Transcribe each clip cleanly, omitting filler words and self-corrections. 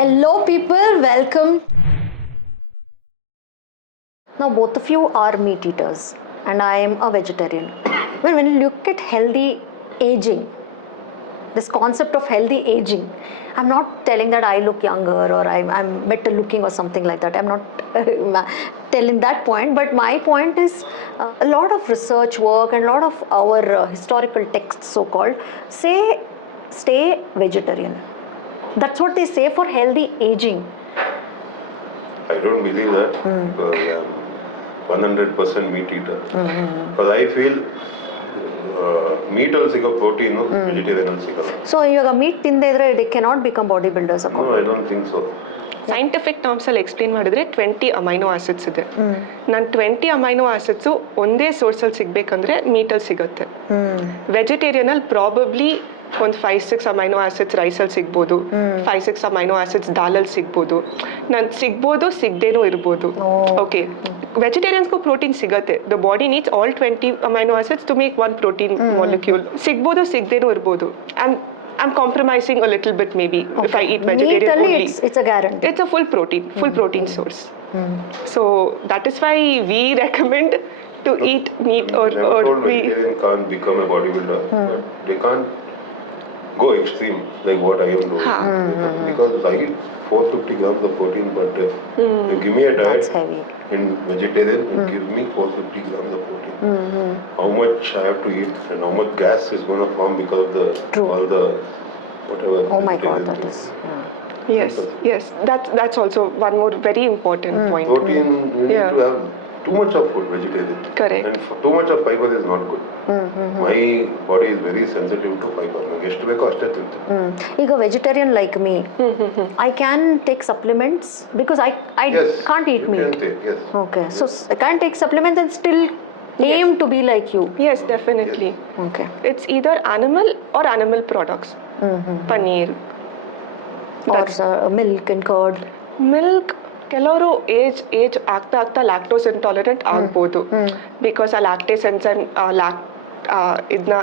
Hello people, welcome. Now both of you are meat eaters and I am a vegetarian. When you look at healthy aging, this concept of healthy aging, I'm not telling that I look younger or I'm better looking or something like that. I'm not telling that point, but my point is a lot of research work and a lot of our historical texts so-called say stay vegetarian. That's what they say for healthy aging. I don't believe that because I'm 100% meat eater. Because I feel meat also ಸಿಗೋ protein, vegetarian also ಸಿಗಲ್ಲ. So ಇವಾಗ meet ತಿಂದೇ ಇದ್ರೆ they cannot become bodybuilders. No, I don't think so. Scientific terms ಅಲ್ಲಿ explain ಮಾಡಿದ್ರೆ 20 amino acids ಇದೆ. ನಾನು 20 amino acids ಒಂದೇ ಸೋರ್ಸಲ್ಲಿ ಸಿಗಬೇಕಂದ್ರೆ ಮೀಟಲ್ಲಿ ಸಿಗುತ್ತೆ. ವೆಜಿಟೇರಿಯನ್ ಅಲ್ಲಿ ಪ್ರಾಬಬ್ಲಿ ಒಂದು 5-6 ಅಮೈನೋ ಆಸಿಡ್ಸ್ ರೈಸಲ್ಲಿ ಸಿಗ್ಬೋದು, 5-6 ಅಮೈನೋ ಆಸಿಡ್ಸ್ ದಾಲಲ್ಲಿ ಸಿಗ್ಬೋದು, ನಾನು ಸಿಗ್ಬೋದು ಸಿಗದೇನೂ ಇರ್ಬೋದು. ಓಕೆ, ವೆಜಿಟೇರಿಯನ್ಸ್ಗೂ ಪ್ರೋಟೀನ್ ಸಿಗುತ್ತೆ. The body needs all 20 amino acids to make one protein molecule. ಸಿಗ್ಬೋದು ಸಿಗದೇನೂ ಇರ್ಬೋದು. I'm compromising a little bit maybe if I eat vegetarian only. It's a guarantee. It's a full protein source. So that is why we recommend to eat meat or vegetarian can't become a bodybuilder, but they can't go extreme like what I am doing. Because I eat 450 grams of protein per day. You give me a diet. That's heavy. In vegetarian, it gives me 450 grams of protein. How much I have to eat and how much gas is going to form because of all the whatever. Oh my God, that is. Yes. That's also one more very important point. Protein, you need to have too much of food, vegetarian. Correct. And too much of fiber is not good. My body is very sensitive to fiber. ಎಷ್ಟು ಬೇಕೋ ಅಷ್ಟೇ ತಿಂತೀನಿ. ಈಗ vegetarian like me, I can take supplements because I can't eat meat. Yes. Okay, so I can't take supplements and still aim to be like you. Yes, definitely. Okay. It's either animal or animal products. Paneer. Or milk and curd. Milk ಕೆಲವರು age ಆಗ್ತಾ lactose intolerant ಆಗ್ಬೋದು. Because ಆ lactase enzyme ಇದನ್ನ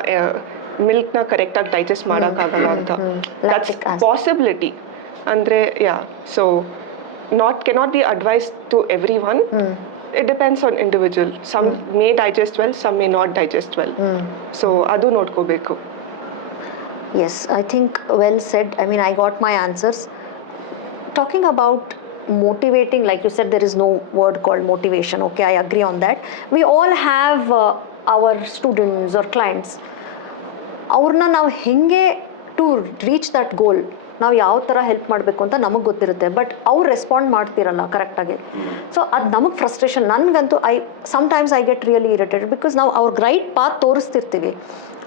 ಮಿಲ್ಕ್ನ ಕರೆಕ್ಟಾಗಿ digest ಮಾಡೋಕ್ಕಾಗಲ್ಲ ಅಂತ. That's possibility. ಅಂದರೆ so cannot be advise to every one. It depends on individual. Some may digest well, some may not digest well. So adu nodkobeku. Yes, I think well said. I mean, I got my answers. Talking about motivating, like you said, there is no word called motivation. Okay, I agree on that. We all have our students or clients. ಅವ್ರನ್ನ ನಾವು ಹೆಂಗೆ to reach that ಗೋಲ್ ನಾವು ಯಾವ ಥರ help ಮಾಡಬೇಕು ಅಂತ ನಮಗೆ ಗೊತ್ತಿರುತ್ತೆ, ಬಟ್ ಅವ್ರು ರೆಸ್ಪಾಂಡ್ ಮಾಡ್ತಿರಲ್ಲ ಕರೆಕ್ಟಾಗಿ. ಸೊ ಅದು ನಮಗೆ ಫ್ರಸ್ಟ್ರೇಷನ್. ನನಗಂತೂ sometimes I get really irritated because ನಾವು ಅವ್ರಿಗೆ ರೈಟ್ ಪಾತ್ ತೋರಿಸ್ತಿರ್ತೀವಿ,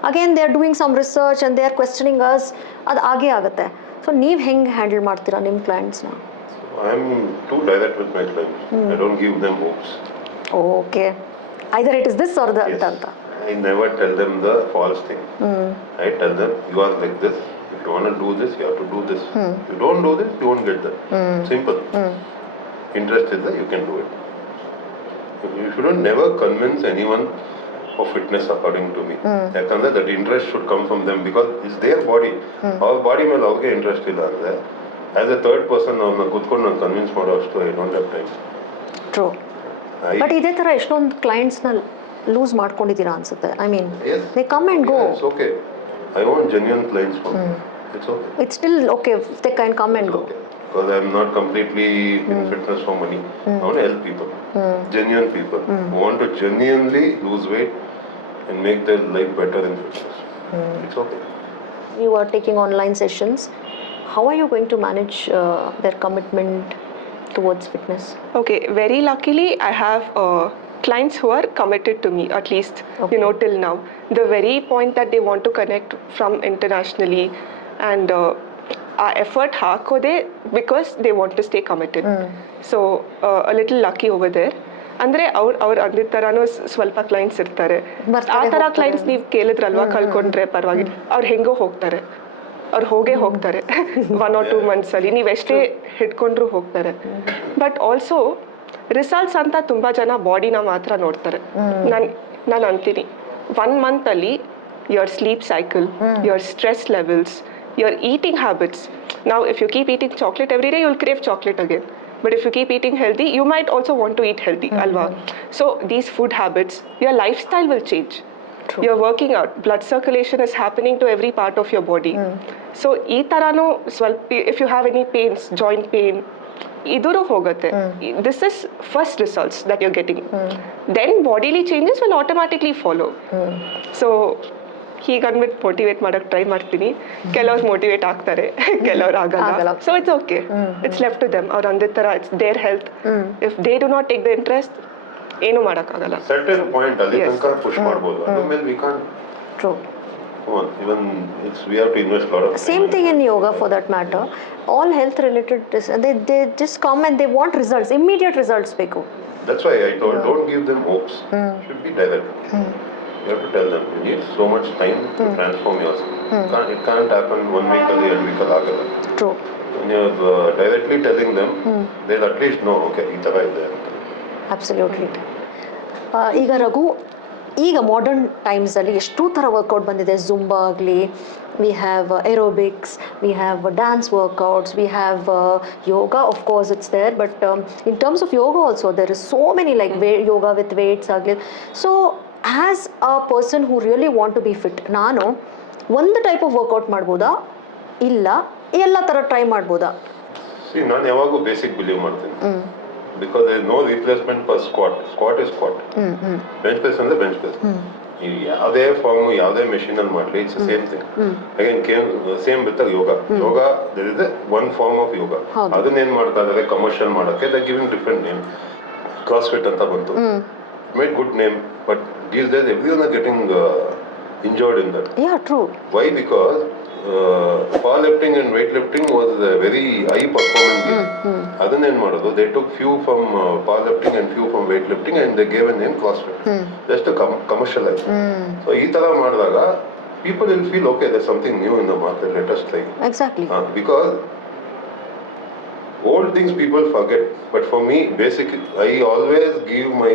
again they are doing some research and they are questioning us, ಅದು ಆಗೇ ಆಗುತ್ತೆ. ಸೊ ನೀವು ಹೆಂಗೆ ಹ್ಯಾಂಡಲ್ ಮಾಡ್ತೀರಾ ನಿಮ್ಮ ಕ್ಲೈಂಟ್ಸ್ನ? I am too direct with my clients. I don't give them hopes. Okay, either it is this or that ಅಂತ. I never tell them the false thing. I tell them, you are like this. If you want to do this, you have to do this. If you don't do this, you won't get that. Simple. Interest is there, you can do it. You shouldn't never convince anyone of fitness according to me. Yakandre that interest should come from them because it's their body. Our body ಮೇಲೆ ಅವ್ರಿಗೆ interest ಇಲ್ಲ ಅಂದರೆ as A third person ಅವ್ರನ್ನ ಕೂತ್ಕೊಂಡು ನಾನು convince ಮಾಡೋ ಅಷ್ಟು I don't have time. True. But ಇದೇ ಥರ ಎಷ್ಟೊಂದು ಕ್ಲೈಂಟ್ಸ್ನ ಲೂಸ್ ಮಾಡ್ಕೊಂಡಿದ್ದೀರಾ ಅನ್ಸುತ್ತೆ. I mean they come and go. It's okay. I want genuine clients for me. It's okay. It's still okay if they can come and go. Okay. Because I'm not completely in fitness for money. I want to help people. Genuine people who want to genuinely lose weight and make their life better in fitness. It's okay. You are taking online sessions. How are you going to manage their commitment towards fitness? Okay, very luckily I have clients who are committed to me, at least till now. The very point that they want to connect from internationally and our effort hakode because they want to stay committed. So a little lucky over there. ಅಂದರೆ ಅವ್ರು ಅಂದಿದ್ದ ಥರನೂ ಸ್ವಲ್ಪ clients ಇರ್ತಾರೆ. ಆ ಥರ clients ನೀವು ಕೇಳಿದ್ರಲ್ವಾ, ಕಳ್ಕೊಂಡ್ರೆ ಪರವಾಗಿಲ್ಲ, ಅವ್ರು ಹೆಂಗೋ ಹೋಗ್ತಾರೆ, ಅವ್ರು ಹೋಗ್ತಾರೆ 1 or 2 monthsಲ್ಲಿ ನೀವು ಎಷ್ಟೇ ಹಿಡ್ಕೊಂಡ್ರು ಹೋಗ್ತಾರೆ. ಬಟ್ ಆಲ್ಸೋ ರಿಸಲ್ಟ್ಸ್ ಅಂತ ತುಂಬ ಜನ ಬಾಡಿನ ಮಾತ್ರ ನೋಡ್ತಾರೆ. ನಾನು ಅಂತೀನಿ 1 monthಲ್ಲಿ your sleep cycle, your stress levels, your eating habits, Now, if you keep eating chocolate every day, you'll crave chocolate again. But if you keep eating healthy, you might also want to eat healthy, alwa? So these food habits, your lifestyle will change. True. You're working out, blood circulation is happening to every part of your body. So ee tarano if you have any pains, joint pain, iduru hoಗುತ್ತೆ. This is first results that you're getting. Then bodily changes will automatically follow. So ಹೀಗೆ ಅಂದ್ಬಿಟ್ಟು motivate ಮಾಡೋಕ್ಕೆ try ಮಾಡ್ತೀನಿ. ಕೆಲವ್ರು motivate ಆಗ್ತಾರೆ, ಕೆಲವ್ರು ಆಗಲ್ಲ. So it's okay, it's left to them. ಅವ್ರು ಅಂದಿದ್ದ ಥರ it's their health. If they do not take the interest, ಏನು ಮಾಡೋಕ್ಕಾಗಲ್ಲ. ಸರ್ಟನ್ ಪಾಯಿಂಟ್ ಅಲ್ಲಿ ತನಕ ಪುಷ್ ಮಾಡ್ಬೋದು. ಆಮೇಲೆ we can't. True. Even we have to invest a lot of time. Same thing in yoga for that matter. All health related, they just come and they want results, immediate results ಬೇಕು. That's why I told, don't give them hopes. Should be direct. You have to tell them, you need so much time to transform yourself. It can't happen 1 week ಅಲ್ಲಿ 2 week ಅಲ್ಲಿ ಆಗಲ್ಲ. True. When you're directly telling them, they'll at least know, okay, ಈ ಥರ ಇದೆ ಅಂತ. Absolutely. ಈಗ ರಘು, ಈಗ modern ಟೈಮ್ಸಲ್ಲಿ ಎಷ್ಟು ಥರ ವರ್ಕೌಟ್ ಬಂದಿದೆ. ಜುಂಬಾ ಆಗಲಿ, we have aerobics, we have dance workouts, we have yoga, of course it's there, but in terms of yoga also there is so many like yoga with weights ಆಗಲಿ. So as a person who really want to be fit, ನಾನು ಒಂದು type of workout ಮಾಡ್ಬೋದಾ, ಇಲ್ಲ ಎಲ್ಲ ಥರ try ಮಾಡ್ಬೋದಾ? ನಾನು ಯಾವಾಗೂ ಬೇಸಿಕ್ ಬಿಲೀವ್ ಮಾಡ್ತೀನಿ. Because there is no replacement for squat. Squat is squat, bench press ಅಂದ್ರೆ ಬೆಂಚ್ ಪ್ರೆಸ್. ಯಾವುದೇ ಫಾರ್ಮ್, ಯಾವುದೇ ಮೆಷಿನ್ ಅಲ್ಲಿ ಮಾಡಲಿ, it's same thing. Again same with yoga. Yoga there is one form of yoga. ಅದನ್ನೇನ್ ಮಾಡ್ತಾ ಇದ್ದಾರೆ ಕಮರ್ಷಿಯಲ್ ಮಾಡೋಕ್ಕೆ, the giving different name. CrossFit ಅಂತ ಬಂತು, made good name, but these days everyone are getting injured in that. Yeah, true. Why? Because powerlifting and weightlifting was a very high performance game. Adanne ಏನು ಮಾಡೋದು, they took few from powerlifting and few from weightlifting and they gave a name CrossFit. Just to commercialize. So ಈ ತರ ಮಾಡಿದಾಗ people will feel, okay, there's something new in the market, let us try. Exactly. Because old things people forget, but for me, basic, I always give my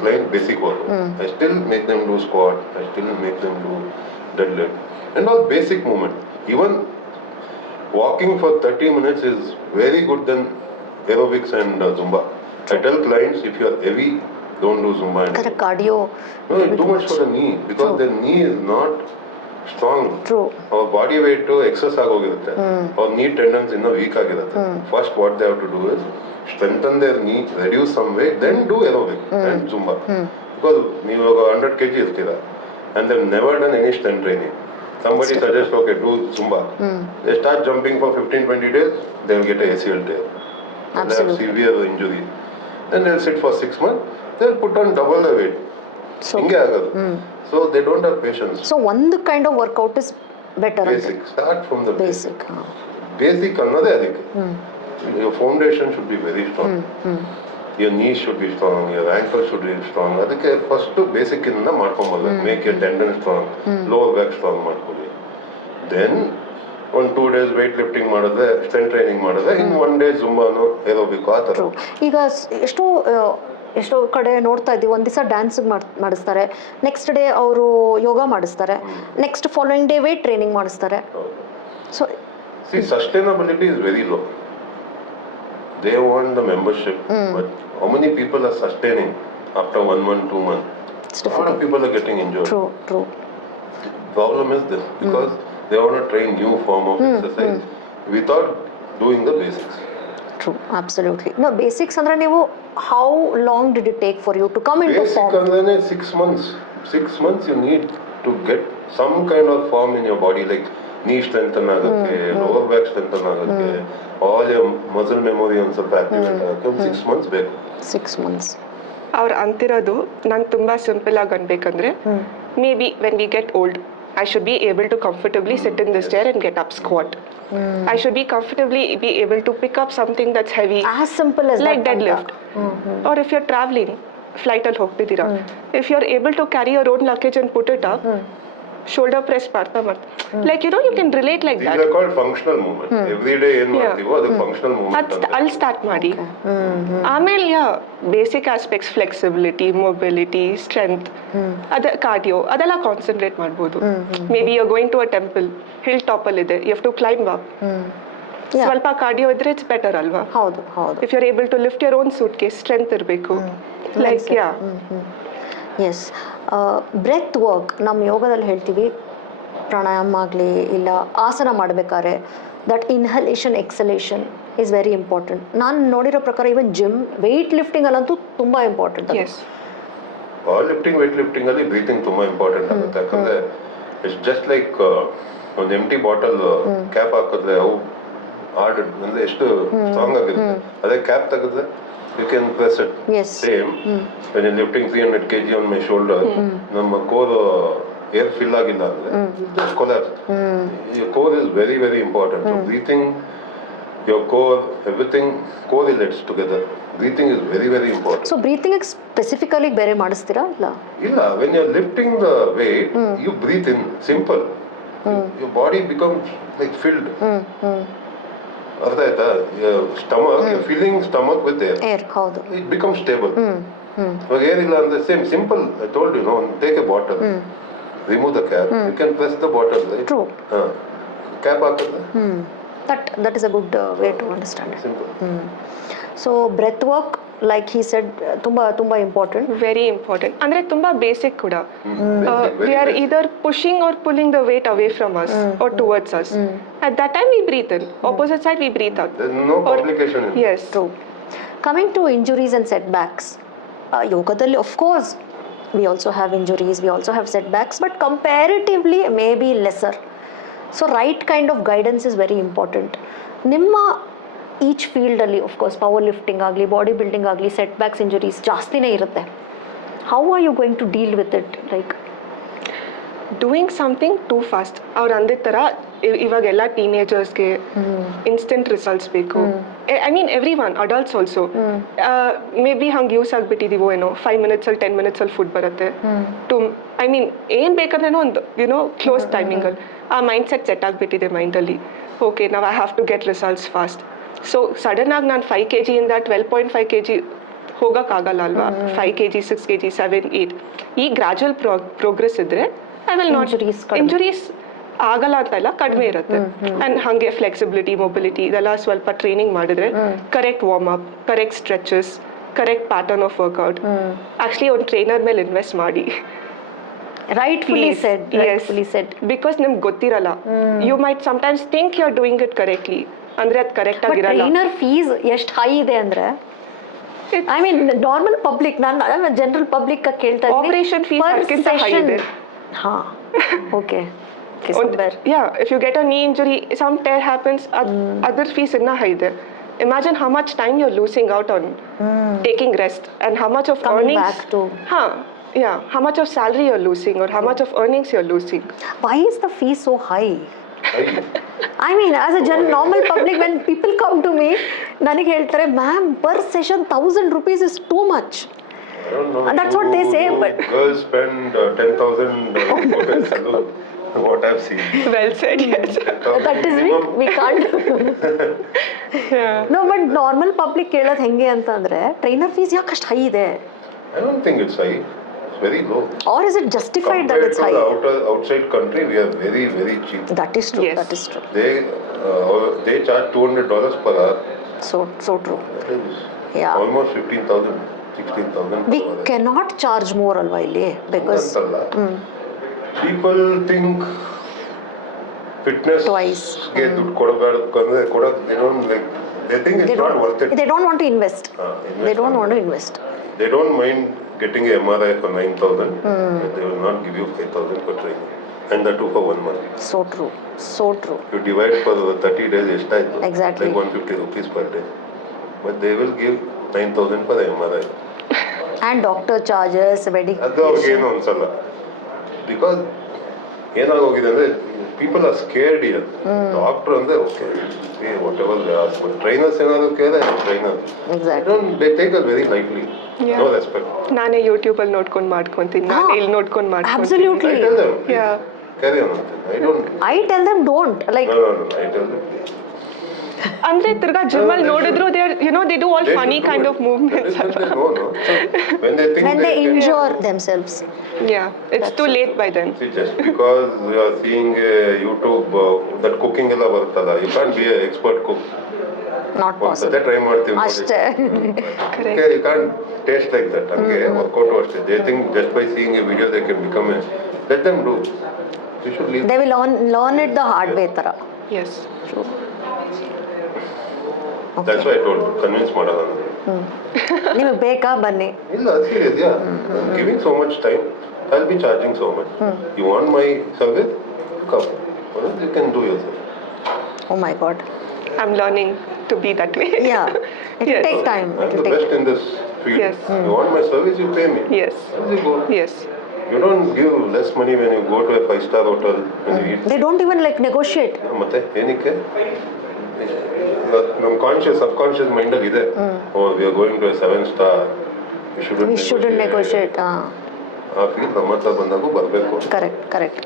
client basic work. I still make them do squat, I still make them do deadlift, and all basic movement. Even walking for 30 minutes is very good than aerobics and Zumba. I tell clients, if you are heavy, don't do Zumba. Correct, cardio. No, it's too much for the knee, because the knee is not strong. True. Our body weight excess ಆಗೋಗಿರುತ್ತೆ. Our knee tendons ಇನ್ನೂ weak ಆಗಿರುತ್ತೆ. First what they have to do is strengthen their knee, reduce some weight, then do aerobic and Zumba. Because ನೀವು 100 kg ಇರ್ತೀರಾ and they've never done any strength training. Somebody suggests, okay, do Zumba. They start jumping for 15-20 days, they will get a ACL tear. They have severe injury. Then they'll sit for 6 months, they'll put on double the weight. ಹಿಂಗೆ ಆಗೋದು. So they don't have patience. So ಒಂದು kind of workout is better. Basic. Start from the basic. Basic ಅನ್ನೋದೇ ಅದಕ್ಕೆ. Your foundation should be very strong. Your knees should be strong, your ankle should be strong. ಅದಕ್ಕೆ first basic ಇಂದ ಮಾಡ್ಕೊಂಬರ್ಬೇಕು. Make your tendon strong, lower back strong ಮಾಡ್ಕೊಳ್ಳಿ. Then ಒಂದು 2 days weight lifting ಮಾಡಿದ್ರೆ, strength training ಮಾಡಿದ್ರೆ, ಇನ್ 1 day ಜುಂಬಾನೋ aerobic ಆ ಥರ. ಈಗ ಎಷ್ಟೋ ಕಡೆ ನೋಡ್ತಾ ಇದ್ದೀವಿ, ಒಂದು ದಿವಸ ಡ್ಯಾನ್ಸಿಗೆ ಮಾಡಿಸ್ತಾರೆ, ನೆಕ್ಸ್ಟ್ ಡೇ ಅವರು ಯೋಗ ಮಾಡಿಸ್ತಾರೆ, next following day weight training ಮಾಡಿಸ್ತಾರೆ. So sustainability is very low. They want the membership, but how many people are sustaining after 1 month, 2 months? it's A lot of difficult. people are getting injured. True. Problem is this, because they want to train new form of exercise without doing the basics. True, absolutely. No, basics ಅಂದ್ರೆ ನೀವು how long did it take for you to come into Basic form? ಅಂದ್ರೆ 6 months. 6 months you need to get some kind of form in your body, like knee strengthen ಆಗುತ್ತೆ, lower back strengthen ಆಗುತ್ತೆ, all your muscle memory ಒಂದು ಸ್ವಲ್ಪ activate ಆಗುತ್ತೆ. 6 months ಬೇಕು. 6 months. ಅವ್ರು ಅಂತಿರೋದು, ನಾನು ತುಂಬ ಸಿಂಪಲ್ ಆಗಿ ಅನ್ಬೇಕಂದ್ರೆ, maybe when we get old, I should be able to comfortably sit in this chair and get up squat. I should be comfortably be able to pick up something that's heavy. As simple as like that. deadlift. Or if you're traveling, flight ಅಲ್ಲಿ ಹೋಗ್ತಿದ್ದೀರಾ, if you're able to carry your own luggage and put it up, shoulder press ಮಾಡ್ತಾ like you can relate like These that. are called functional movement. Every day ಏನು ಮಾಡ್ತೀವೋ ಅದು functional movement. ಅಲ್ಲಿ start ಮಾಡಿ. ಆಮೇಲೆ basic aspects, flexibility, mobility, strength, ಅದ cardio, ಅದೆಲ್ಲ concentrate ಮಾಡ್ಬೋದು. Maybe you going to a temple, hill top ಅಲ್ಲಿ ಇದೆ, you have to climb up. Yeah. ಸ್ವಲ್ಪ ಕಾರ್ಡಿಯೋ ಇದ್ರೆ ಇಟ್ಸ್ ಬೆಟರ್ ಅಲ್ವಾ? ಹೌದು ಹೌದು. If you are able to lift your own suitcase, strength ಇರಬೇಕು. Like yeah yes, breath work ನಮ್ಮ ಯೋಗದಲ್ಲಿ ಹೇಳ್ತೀವಿ, ಪ್ರಾಣಾಯಾಮ ಆಗಲಿ ಇಲ್ಲ ಆಸನ ಮಾಡಬೇಕಾದ್ರೆ that inhalation exhalation is very important. ನಾನು ನೋಡಿರೋ ಪ್ರಕಾರ ಈವನ್ ಜಿಮ್ ವೆಯ್ಟ್ ಲಿಫ್ಟಿಂಗಲ್ಲಂತೂ ತುಂಬ important. Yes, power lifting weight lifting ಅಲ್ಲಿ ಬ್ರೀತಿಂಗ್ ತುಂಬಾ ಇಂಪಾರ್ಟೆಂಟ್ ಆಗುತ್ತೆ. ಯಾಕಂದ್ರೆ ಇಟ್ಸ್ ಜಸ್ಟ್ ಲೈಕ್ ಒಂದು ಎಂಟಿ ಬಾಟಲ್ ಕ್ಯಾಪ್ ಹಾಕಿದ್ರೆ ಅವು ಹಾರ್ಡ್ ಅಂದ್ರೆ ಎಷ್ಟು ಸ್ಟ್ರಾಂಗ್ ಆಗಿರುತ್ತೆ. ಅದೇ ಕ್ಯಾಪ್ ತೆಗೆದ್ರೆ you can press it. Same when you lifting 300 kg on my shoulder, ನಮ್ಮ ಕೋರ್ ಏರ್ ಫಿಲ್ ಆಗಿಲ್ಲ ಅಂದ್ರೆ just collapse. Your core is very very important. So breathing, your core, everything correlates together. Breathing is very very important. So breathing specifically ಬೇರೆ ಮಾಡಿಸ್ತೀರಾ ಇಲ್ಲ? ಇಲ್ಲ, when you're lifting the weight, you breathe in, simple. Your body becomes like filled. ಅರ್ಥ ಆಯ್ತಾ? Stomach, you're filling stomach with air. Air, ಹೌದು. It becomes stable. ಇವಾಗ air ಇಲ್ಲ ಅಂದ್ರೆ same simple. I told you, no, take a bottle, remove the cap, you can press the bottle, right? True. Cap ಹಾಕಿದ್ರೆ That is a good way to understand it. simple. So breath work like he said ತುಂಬ important. Very important. ಅಂದರೆ ತುಂಬ basic ಕೂಡ. Very we are basic. either pushing or pulling the weight away from us or towards us. At that time we breathe in. Opposite side we breathe out. There's no complication in it. Yes. True. Coming to injuries and setbacks, ಯೋಗದಲ್ಲಿ of course we also have injuries, we also have setbacks, but comparatively maybe lesser. So right kind of guidance is very important. ನಿಮ್ಮ each ಫೀಲ್ಡಲ್ಲಿ of course power lifting ಆಗಲಿ, body building ಆಗಲಿ, setbacks injuries ಜಾಸ್ತಿನೇ ಇರುತ್ತೆ. How are you going to deal with it? Like doing something too fast. ಅವ್ರು ಅಂದಿದ್ದ ಥರ ಇವಾಗೆಲ್ಲ ಟೀನೇಜರ್ಸ್ಗೆ ಇನ್ಸ್ಟೆಂಟ್ ರಿಸಲ್ಟ್ಸ್ ಬೇಕು. I mean every one, adults also. May be ಹಂಗೆ ಯೂಸ್ ಆಗಿಬಿಟ್ಟಿದ್ದೀವೋ ಏನೋ, 5 minutesಲ್ಲಿ 10 minutesಲ್ಲಿ ಫುಡ್ ಬರುತ್ತೆ ಟು, ಐ ಮೀನ್ ಏನು ಬೇಕಂದ್ರೂ ಒಂದು ಕ್ಲೋಸ್ ಟೈಮಿಂಗಲ್ಲಿ ಆ ಮೈಂಡ್ಸೆಟ್ ಸೆಟ್ ಆಗಿಬಿಟ್ಟಿದೆ ಮೈಂಡಲ್ಲಿ. ಓಕೆ, ನಾವು I have to get results fast. So ಸಡನ್ನಾಗಿ ನಾನು 5 kg ಇಂದ 12.5 kg ಹೋಗೋಕ್ಕಾಗಲ್ಲ ಅಲ್ವಾ? 5 kg, 6 kg, 7, 8 ಈ ಗ್ರಾಜುವಲ್ ಪ್ರೋಗ್ರೆಸ್ ಇದ್ದರೆ ಐ ವಿಲ್ ನಾಟ್, ಇಂಜುರೀಸ್ ಆಗಲ್ಲ ಅಂತ ಇಲ್ಲ, ಕಡಿಮೆ ಇರುತ್ತೆ. ಆ್ಯಂಡ್ ಹಾಗೆ ಫ್ಲೆಕ್ಸಿಬಿಲಿಟಿ, ಮೊಬಿಲಿಟಿ ಇದೆಲ್ಲ ಸ್ವಲ್ಪ ಟ್ರೈನಿಂಗ್ ಮಾಡಿದ್ರೆ, correct warm up, correct stretches, correct pattern of workout, actually ಒಂದು ಟ್ರೈನರ್ ಮೇಲೆ ಇನ್ವೆಸ್ಟ್ ಮಾಡಿ. rightfully said. ಬಿಕಾಸ್ ನಿಮ್ಗೆ ಗೊತ್ತಿರಲ್ಲ. You might sometimes think you are doing it correctly, ಅಂದರೆ ಅದು ಕರೆಕ್ಟ್ ಆಗಿರಲ್ಲ. ಟ್ರೈನರ್ ಫೀಸ್ ಎಷ್ಟು ಹೈ ಇದೆ ಅಂದರೆ, ಐ ಮೀನ್ ನಾರ್ಮಲ್ ಪಬ್ಲಿಕ್, ನಾನು ಜನರಲ್ ಪಬ್ಲಿಕ್ ಕೇಳ್ತಾ ಇದ್ದೀನಿ, ಆಪರೇಷನ್ ಫೀಸ್ ಅದಕ್ಕಿಂತ ಹೈ ಇದೆ. ಹಾಂ, okay. If you get a knee injury, some tear happens, other fees inna high there. Imagine how much time you're losing out on taking rest, and how much of coming earnings back to how much of salary you're losing, or how much of earnings you're losing. Why is the fee so high? I mean, as a normal public, when people come to me, ನನಗೆ ಹೇಳ್ತಾರೆ, ma'am per session 1000 rupees is too much. I don't know. That's what they say, but girls spend 10,000 for their salon. What I've seen. Well said. Yes. that is we can't. No, but normal public ಕೇಳೋದು ಹೆಂಗೆ ಅಂತಂದ್ರೆ, trainer fees ಯಾಕೆ ಅಷ್ಟು high ಇದೆ? I don't think it's high. It's very low. Or is it justified that it's high? Compared to the outside country, we are very very cheap. That is true. Yes. That is true. They charge $200 per hour. So true. That is Yeah. almost 15,000, 16,000. We cannot charge more alva ಇಲ್ಲಿ, because people think fitness Twice. ಗೆ ದುಡ್ಡು ಕೊಡಬಾರ್ದು, they don't like, they think it's not worth it. they don't want to invest. Invest They don't on want to it. invest. They don't mind getting a MRI for 9,000, but they will not give you 5,000 for training, and that too for 1 month. So true. So true. You divide for 30 days, ಎಷ್ಟಾಯ್ತು? Exactly. Like 150 rupees per day, but they will give 9,000 for the MRI. And doctor charges, ಅದು medication. ಅವ್ರಿಗೇನು ಅನ್ಸಲ್ಲ, because ಏನಾಗೋಗಿದೆ ಅಂದರೆ people are scared year. Doctor ಅಂದರೆ okay, whatever they are, but trainers ಏನಾದ್ರು ಕೇಳಿದ್ರೆ trainer Exactly. They take us very lightly. Yeah. No respect. ನಾನೇ ಯೂಟ್ಯೂಬಲ್ಲಿ ನೋಡ್ಕೊಂಡು ಮಾಡ್ಕೊಂತೀನಿ, ನಾನು ಇಲ್ಲಿ ನೋಡ್ಕೊಂಡು ಮಾಡ್ಕೊಂತೀನಿ. Absolutely. I tell them, Yeah. carry on. I don't. I tell them don't. Like, No. I tell them. ಅಂದ್ರೆ ತಿರ್ಗಾ ಜಿಮ್ ಅಲ್ಲಿ they ನೋಡಿದ್ರು they they do all They funny should do kind it. Of movements That is they know, no? So when they think when they can- injure themselves. Yeah it's too late by then See, just because you are seeing YouTube that cooking ಎಲ್ಲ ಬರುತ್ತಲ್ಲ, you can't be an expert cook. Not ಒಂದ್ಸತಿ possible. Try ಮಾಡ್ತೀವಿ ನೋಡಿ. ಅಷ್ಟೇ. Okay, you can't taste like that. ಹಂಗೆ workout ಅಷ್ಟೇ. They think just by seeing a video they can become a. Let them do. You should leave. They will learn it the hard way ತರ. Yes That's why I told you, convince ಮಾಡಲ್ಲ ನಾನು. ನಿಮಗೆ ಬೇಕಾ ಬನ್ನಿ. ಇಲ್ಲ, serious, yeah. I'm giving so much time. I'll be charging so much. You want my service? Come. Or else you can do yourself. Oh my God. I am learning to be that way Yeah. It will Yes. take time. I'm It the will take. best in this field. Yes. You want my service, you pay me. Yes There you go. Yes You don't give less money when you go to a 5-star hotel and you eat. They don't even like negotiate. ಮತ್ತೆ ಏನಕ್ಕೆ ನಮ್ಮ conscious ಸಬ್ conscious ಮೈಂಡಲ್ಲಿ ಇದೆ. Oh we are going to a 7-star. We shouldn't negotiate. ಆ feel ನಮ್ಮ ಹತ್ರ ಬಂದಾಗೂ ಬರಬೇಕು. Correct.